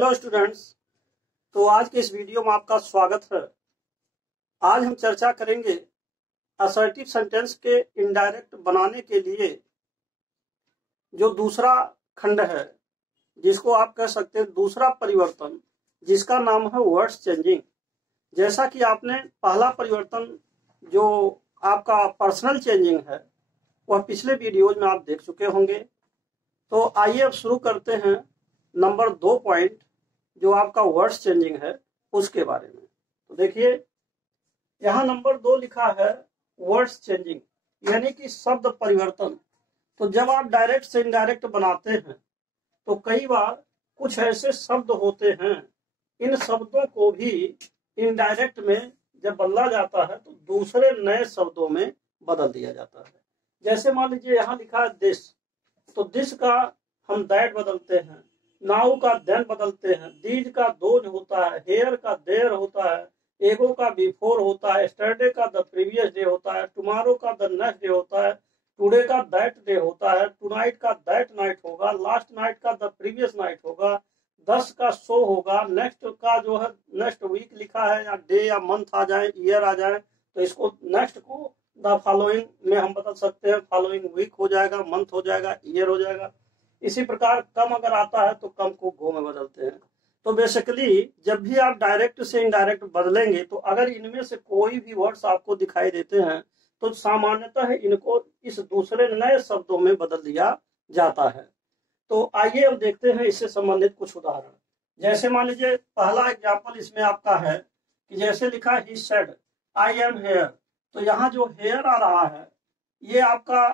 Hello students. तो आज के इस वीडियो में आपका स्वागत है। आज हम चर्चा करेंगे असर्टिव सेंटेंस के इनडायरेक्ट बनाने के लिए जो दूसरा खंड है, जिसको आप कह सकते हैं दूसरा परिवर्तन, जिसका नाम है वर्ड्स चेंजिंग। जैसा कि आपने पहला परिवर्तन जो आपका पर्सनल चेंजिंग है वह पिछले वीडियोज में आप देख चुके होंगे। तो आइए अब शुरू करते हैं नंबर 2 पॉइंट जो आपका वर्ड्स चेंजिंग है उसके बारे में। तो देखिए यहाँ नंबर 2 लिखा है वर्ड्स चेंजिंग, यानी कि शब्द परिवर्तन। तो जब आप डायरेक्ट से इनडायरेक्ट बनाते हैं तो कई बार कुछ ऐसे शब्द होते हैं, इन शब्दों को भी इनडायरेक्ट में जब बदला जाता है तो दूसरे नए शब्दों में बदल दिया जाता है। जैसे मान लीजिए यहाँ लिखा है दिस, तो दिस का हम दैट बदलते हैं, नाउ का देन बदलते हैं, दीज का दोज होता है, हेयर का देयर होता है, एगो का बिफोर होता है, स्टरडे का द प्रीवियस डे होता है, टुमारो का द नेक्स्ट डे होता है, टुडे का दैट डे होता है, टुनाइट का दैट नाइट होगा, लास्ट नाइट का द प्रीवियस नाइट होगा, 10 का सो होगा, नेक्स्ट का जो है नेक्स्ट वीक लिखा है, या डे या मंथ आ जाए, ईयर आ जाए तो इसको नेक्स्ट को द फॉलोइंग में हम बदल सकते हैं, फॉलोइंग वीक हो जाएगा, मंथ हो जाएगा, ईयर हो जाएगा। इसी प्रकार कम अगर आता है तो कम को गो में बदलते हैं। तो बेसिकली जब भी आप डायरेक्ट से इनडायरेक्ट बदलेंगे तो अगर इनमें से कोई भी वर्ड्स आपको दिखाई देते हैं तो सामान्यतः इनको इस दूसरे नए शब्दों में बदल दिया जाता है। तो आइए अब देखते हैं इससे संबंधित कुछ उदाहरण। जैसे मान लीजिए पहला एग्जाम्पल इसमें आपका है कि जैसे लिखा he said I am here, तो यहाँ जो हेयर आ रहा है ये आपका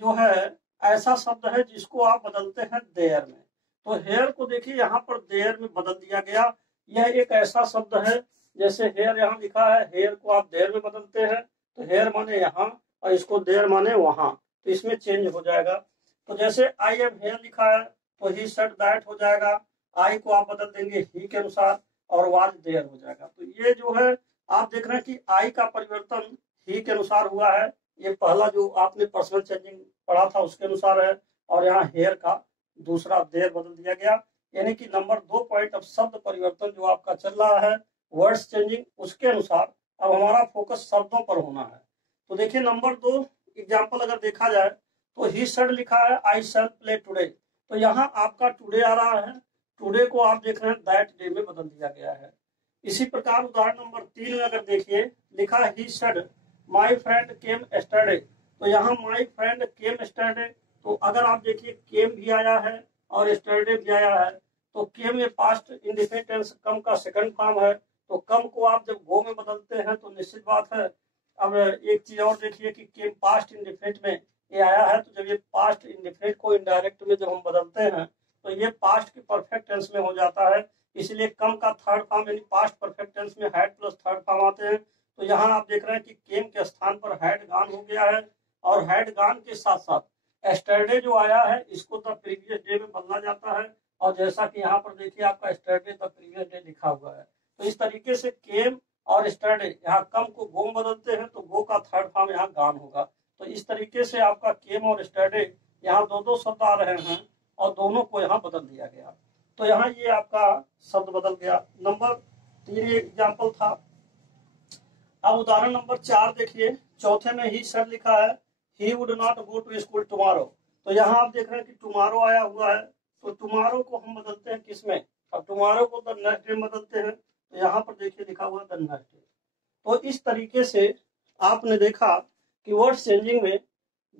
जो है ऐसा शब्द है जिसको आप बदलते हैं देयर में। तो हेयर को देखिए यहाँ पर देयर में बदल दिया गया। यह एक ऐसा शब्द है, जैसे हेयर यहाँ लिखा है, हेयर को आप देयर में बदलते हैं तो हेयर माने यहाँ और इसको देयर माने वहां, तो इसमें चेंज हो जाएगा। तो जैसे आई एम हेयर लिखा है तो ही सेड दैट हो जाएगा, आई को आप बदल देंगे ही के अनुसार और वाज देयर हो जाएगा। तो ये जो है आप देख रहे हैं कि आई का परिवर्तन ही के अनुसार हुआ है, ये पहला जो आपने पर्सनल चेंजिंग पढ़ा था उसके अनुसार है, और यहाँ हेयर का दूसरा देर बदल दिया गया। यानी कि नंबर 2 पॉइंट अब शब्द परिवर्तन जो आपका चल रहा है वर्ड्स चेंजिंग, उसके अनुसार अब हमारा फोकस शब्दों पर होना है। तो देखिए नंबर 2 एग्जाम्पल अगर देखा जाए तो ही सेड लिखा है आई शैल प्ले टुडे, तो यहाँ आपका टुडे आ रहा है, टुडे को आप देख रहे हैं दैट डे में बदल दिया गया है। इसी प्रकार उदाहरण नंबर 3 में अगर देखिए लिखा he said my friend came yesterday, तो यहाँ माई फ्रेंड केम एस्टरडे, तो अगर आप देखिए केम भी आया है और एस्टरडे भी आया है, तो केम ये पास्ट इंडेफिनिट टेंस कम का सेकंड फॉर्म है, तो कम को आप जब गो में बदलते हैं तो निश्चित बात है। अब एक चीज और देखिए कि केम पास्ट इंडेफिनिट में ये आया है, तो जब ये पास्ट इंडेफिनिट को इनडायरेक्ट में जब हम बदलते हैं तो ये पास्ट के परफेक्ट टेंस में हो जाता है, इसलिए कम का थर्ड फॉर्म यानी पास्ट परफेक्ट टेंस में हैड प्लस थर्ड फॉर्म आते हैं। तो यहाँ आप देख रहे हैं कि केम के स्थान पर हैड गान हो गया है, और हैड गान के साथ साथ एस्टरडे जो आया है इसको द प्रीवियस डे में बदला जाता है, और जैसा कि यहाँ पर देखिए आपका एस्टरडे द प्रीवियस डे लिखा हुआ है। तो इस तरीके से केम और एस्टरडे यहाँ कम को गो में बदलते हैं तो गो का थर्ड फॉर्म यहाँ गान होगा। तो इस तरीके से आपका केम और एस्टरडे यहाँ दो शब्द आ रहे हैं और दोनों को यहाँ बदल दिया गया। तो यहाँ ये आपका शब्द बदल गया। नंबर 3 एग्जाम्पल था। अब उदाहरण नंबर 4 देखिए, चौथे में ही सेड लिखा है he would not go to school tomorrow, तो यहाँ आप देख रहे हैं कि टुमारो आया हुआ है, तो टुमारो को हम बदलते हैं किसमें, अब टुमारो को द नेक्स्ट डे बदलते हैं, तो यहाँ पर देखिए लिखा हुआ द नेक्स्ट डे। तो इस तरीके से आपने देखा कि वर्ड चेंजिंग में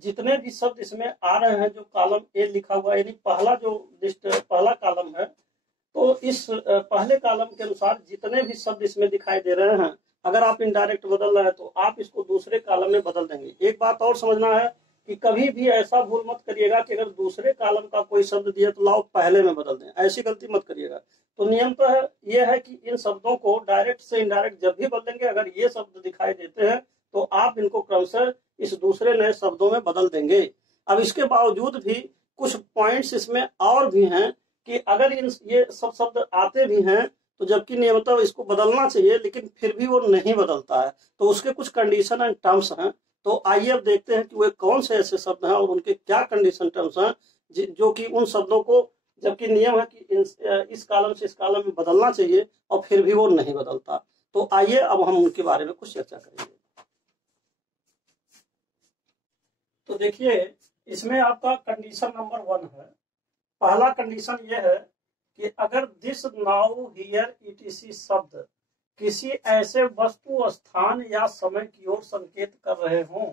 जितने भी शब्द इसमें आ रहे हैं, जो कॉलम ए लिखा हुआ यानी पहला जो लिस्ट पहला कॉलम है, तो इस पहले कॉलम के अनुसार जितने भी शब्द इसमें दिखाई दे रहे हैं, अगर आप इनडायरेक्ट बदल रहे हैं तो आप इसको दूसरे कॉलम में बदल देंगे। एक बात और समझना है कि कभी भी ऐसा भूल मत करिएगा कि अगर दूसरे कॉलम का कोई शब्द दिया तो लाओ पहले में बदल दें, ऐसी गलती मत करिएगा। तो नियम तो है ये है कि इन शब्दों को डायरेक्ट से इनडायरेक्ट जब भी बदलेंगे, अगर ये शब्द दिखाई देते हैं तो आप इनको क्रमशः इस दूसरे नए शब्दों में बदल देंगे। अब इसके बावजूद भी कुछ पॉइंट्स इसमें और भी हैं कि अगर ये सब शब्द आते भी हैं तो जबकि नियमतः इसको बदलना चाहिए लेकिन फिर भी वो नहीं बदलता है, तो उसके कुछ कंडीशन एंड टर्म्स हैं। तो आइए अब देखते हैं कि वे कौन से ऐसे शब्द हैं और उनके क्या कंडीशन टर्म्स हैं जो कि उन शब्दों को जबकि नियम है कि इस कॉलम से इस कॉलम में बदलना चाहिए और फिर भी वो नहीं बदलता। तो आइए अब हम उनके बारे में कुछ चर्चा करेंगे। तो देखिए, इसमें आपका कंडीशन नंबर 1 है। पहला कंडीशन यह है कि अगर दिस, नाउ, हियर, ईटीसी शब्द किसी ऐसे वस्तु, स्थान या समय की ओर संकेत कर रहे हों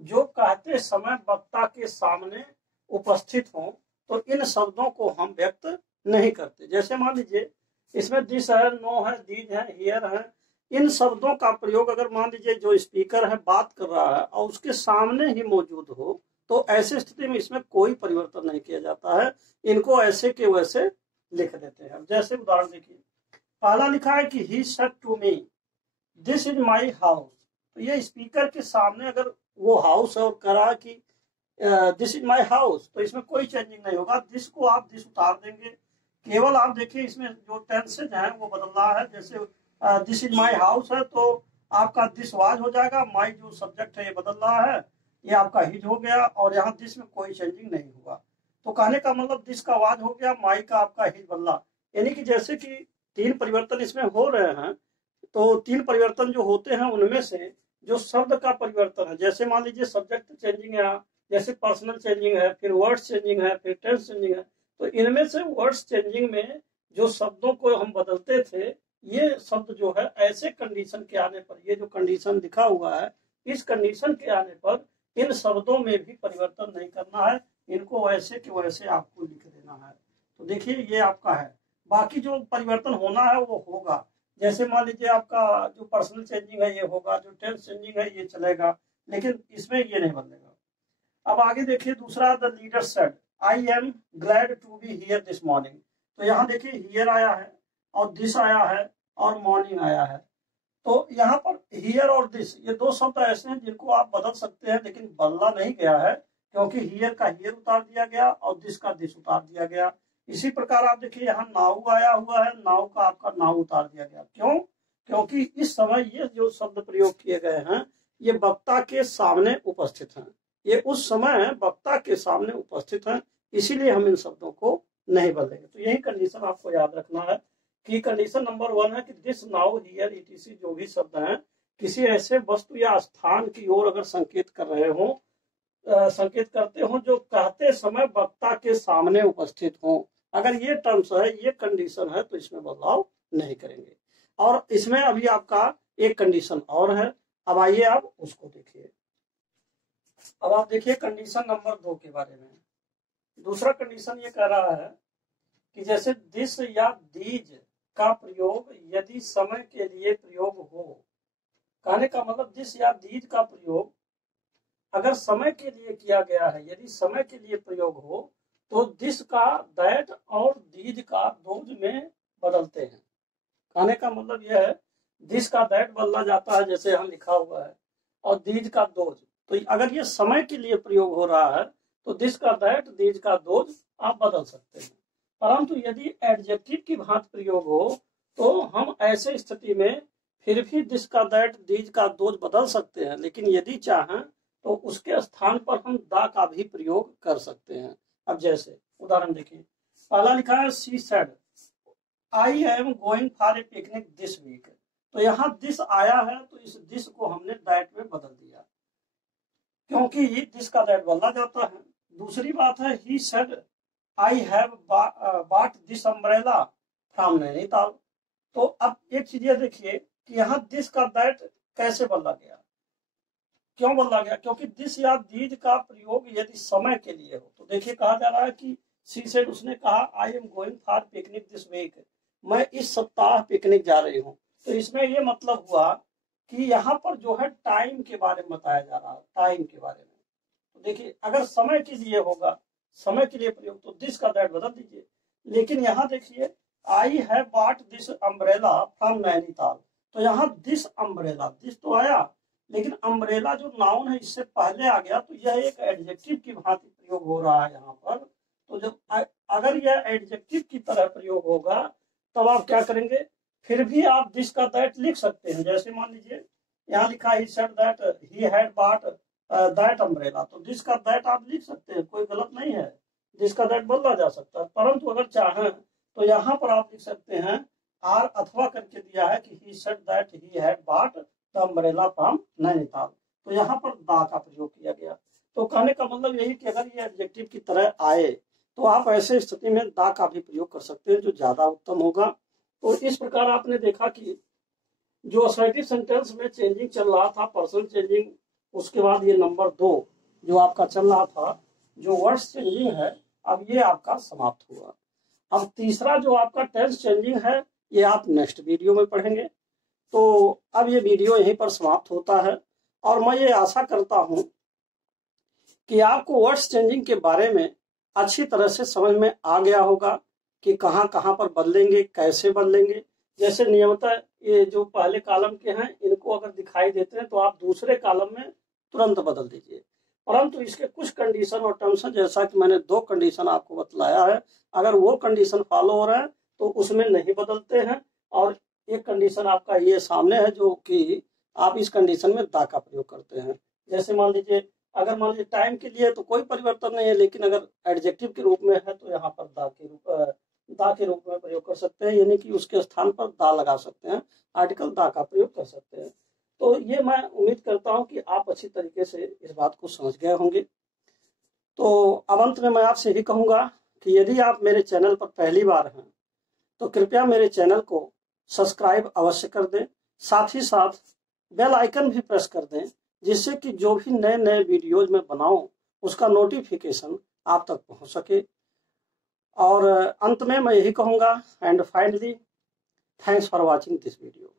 जो कहते समय वक्ता के सामने उपस्थित हों, तो इन शब्दों को हम व्यक्त नहीं करते। जैसे मान लीजिए इसमें दिस है, नो है, दीज है, हियर है, इन शब्दों का प्रयोग अगर मान लीजिए जो स्पीकर है बात कर रहा है और उसके सामने ही मौजूद हो, तो ऐसी स्थिति में इसमें कोई परिवर्तन नहीं किया जाता है, इनको ऐसे के वैसे लिख देते हैं। जैसे उदाहरण देखिए, पहला लिखा है कि he said to me this is my house. तो ये स्पीकर के सामने अगर वो हाउस है और कह रहा है कि दिस इज माई हाउस, तो इसमें कोई चेंजिंग नहीं होगा। दिस को आप दिस उतार देंगे, केवल आप देखिए इसमें जो टेंसेज है वो बदल रहा है। जैसे दिस इज माई हाउस है तो आपका दिस वाज हो जाएगा, माई जो सब्जेक्ट है ये बदल रहा है, ये आपका हिज हो गया, और यहाँ दिस में कोई चेंजिंग नहीं हुआ। तो कहने का मतलब दिस का वाज हो गया, माई का आपका हिज बदला। यानी कि जैसे कि 3 परिवर्तन इसमें हो रहे हैं, तो 3 परिवर्तन जो होते हैं उनमें से जो शब्द का परिवर्तन है, जैसे मान लीजिए सब्जेक्ट चेंजिंग है, जैसे पर्सनल चेंजिंग है, फिर वर्ड्स चेंजिंग है, फिर टेंस चेंजिंग है, तो इनमें से वर्ड्स चेंजिंग में जो शब्दों को हम बदलते थे, ये शब्द जो है ऐसे कंडीशन के आने पर, ये जो कंडीशन लिखा हुआ है, इस कंडीशन के आने पर इन शब्दों में भी परिवर्तन नहीं करना है, इनको वैसे के वैसे आपको लिख देना है। तो देखिए ये आपका है। बाकी जो परिवर्तन होना है वो होगा। जैसे मान लीजिए आपका जो पर्सनल चेंजिंग है ये होगा, जो टेंस चेंजिंग है ये चलेगा, लेकिन इसमें ये नहीं बदलेगा। अब आगे देखिए दूसरा, the leader said I am glad to be here this morning. तो यहाँ देखिए हियर आया है और दिस आया है और मॉर्निंग आया है। तो यहाँ पर हियर और दिस, ये 2 शब्द ऐसे हैं जिनको आप बदल सकते हैं, लेकिन बदला नहीं गया है, क्योंकि हियर का हियर उतार दिया गया और दिस का दिस उतार दिया गया। इसी प्रकार आप देखिए यहाँ नाउ आया हुआ है, नाउ का आपका नाउ उतार दिया गया। क्यों? क्योंकि इस समय ये जो शब्द प्रयोग किए गए हैं ये वक्ता के सामने उपस्थित हैं, ये उस समय वक्ता के सामने उपस्थित हैं, इसीलिए हम इन शब्दों को नहीं बदलेंगे। तो यही कंडीशन आपको याद रखना है कि कंडीशन नंबर 1 है कि दिस, नाउ, हियर, ईटीसी जो भी शब्द हैं किसी ऐसे वस्तु या स्थान की ओर अगर संकेत कर रहे हो, संकेत करते हो जो कहते समय वक्ता के सामने उपस्थित हो, अगर ये टर्म्स है, ये कंडीशन है, तो इसमें बदलाव नहीं करेंगे। और इसमें अभी आपका एक कंडीशन और है, अब आइए आप उसको देखिए। अब आप देखिए कंडीशन नंबर 2 के बारे में। दूसरा कंडीशन ये कह रहा है कि जैसे दिस या दीज का प्रयोग यदि समय के लिए प्रयोग हो, कहने का मतलब दिस या दीज का प्रयोग अगर समय के लिए किया गया है, यदि समय के लिए प्रयोग हो, तो दिस का दैट और दीज का दोज में बदलते हैं। कहने का मतलब यह है दिस का दैट बदला जाता है जैसे यहाँ लिखा हुआ है, और दीज का दोज। तो अगर ये समय के लिए प्रयोग हो रहा है तो दिस का दैट, दीज का दोज आप बदल सकते हैं। परंतु यदि एडजेक्टिव की भांति प्रयोग हो तो हम ऐसे स्थिति में फिर भी दिस का दैट, दीज का दोज बदल सकते हैं, लेकिन यदि चाहें तो उसके स्थान पर हम दा का भी प्रयोग कर सकते हैं। अब जैसे उदाहरण देखिए, पहला लिखा है she said I am going for a picnic this week. तो यहाँ दिस आया है तो इस दिस को हमने दैट में बदल दिया, क्योंकि दिस का दैट बदला जाता है। दूसरी बात है he said I have bought this umbrella from Nainital. तो अब एक चीज ये देखिए कि यहाँ दिस का दैट कैसे बदला गया, क्यों बदला गया? क्योंकि दिस या दीज का प्रयोग यदि समय के लिए हो, तो देखिए कहा जा रहा है कि शी सेड, उसने कहा I am going for picnic this week, मैं इस सप्ताह पिकनिक जा रही हूँ। तो इसमें ये मतलब हुआ कि यहाँ पर जो है टाइम के बारे में बताया जा रहा है, टाइम के बारे में। तो देखिए अगर समय के लिए होगा, समय के लिए प्रयोग, तो दिस का दैट बदल दीजिए। लेकिन यहाँ देखिए I have bought this umbrella from Nainital, तो यहाँ दिस अम्ब्रेला, दिस तो आया, लेकिन अम्ब्रेला जो नाउन है इससे पहले आ गया, तो यह एक एडजेक्टिव की भांति प्रयोग हो रहा है यहाँ पर। तो जब अगर यह एडजेक्टिव की तरह प्रयोग होगा तब आप क्या करेंगे, फिर भी आप दिस का दैट लिख सकते हैं। जैसे मान लीजिए यहाँ लिखा he said that he had bought that umbrella, तो दिस का दैट आप लिख सकते हैं, कोई गलत नहीं है। जिसका दैट बदला जा सकता है। परंतु अगर चाहें तो यहाँ पर आप लिख सकते हैं आर अथवा करके दिया है कि he said that he had bought the umbrella from Nainital, तो यहाँ पर दा का प्रयोग किया गया। तो कहने का मतलब यही कि अगर ये एडजेक्टिव की तरह आए तो आप ऐसे स्थिति में दा का भी प्रयोग कर सकते हैं, जो ज्यादा उत्तम होगा। तो इस प्रकार आपने देखा कि जो असर्टिव सेंटेंस में चेंजिंग चल रहा था, पर्सन चेंजिंग, उसके बाद ये नंबर 2 जो आपका चल रहा था जो वर्ड्स चेंजिंग है, अब ये आपका समाप्त हुआ। अब तीसरा जो आपका टेंस चेंजिंग है, ये आप नेक्स्ट वीडियो में पढ़ेंगे। तो अब ये वीडियो यहीं पर समाप्त होता है और मैं ये आशा करता हूं कि आपको वर्ड्स चेंजिंग के बारे में अच्छी तरह से समझ में आ गया होगा कि कहां कहां पर बदलेंगे, कैसे बदलेंगे। जैसे नियमतः ये जो पहले कॉलम के हैं इनको अगर दिखाई देते हैं तो आप दूसरे कॉलम में तुरंत बदल दीजिए, परंतु इसके कुछ कंडीशन और टर्म्स हैं, जैसा कि मैंने 2 कंडीशन आपको बतलाया है। अगर वो कंडीशन फॉलो हो रहा है तो उसमें नहीं बदलते हैं, और एक कंडीशन आपका ये सामने है जो कि आप इस कंडीशन में दा का प्रयोग करते हैं। जैसे मान लीजिए अगर मान लीजिए टाइम के लिए तो कोई परिवर्तन नहीं है, लेकिन अगर एडजेक्टिव के रूप में है तो यहाँ पर दा के रूप में प्रयोग कर सकते हैं, यानी कि उसके स्थान पर दा लगा सकते हैं, आर्टिकल दा का प्रयोग कर सकते हैं। तो ये मैं उम्मीद करता हूं कि आप अच्छी तरीके से इस बात को समझ गए होंगे। तो अब अंत में मैं आपसे यही कहूंगा कि यदि आप मेरे चैनल पर पहली बार हैं तो कृपया मेरे चैनल को सब्सक्राइब अवश्य कर दें, साथ ही साथ बेल आइकन भी प्रेस कर दें, जिससे कि जो भी नए नए वीडियोज में बनाऊं उसका नोटिफिकेशन आप तक पहुंच सके। और अंत में मैं यही कहूंगा, and finally thanks for watching this video.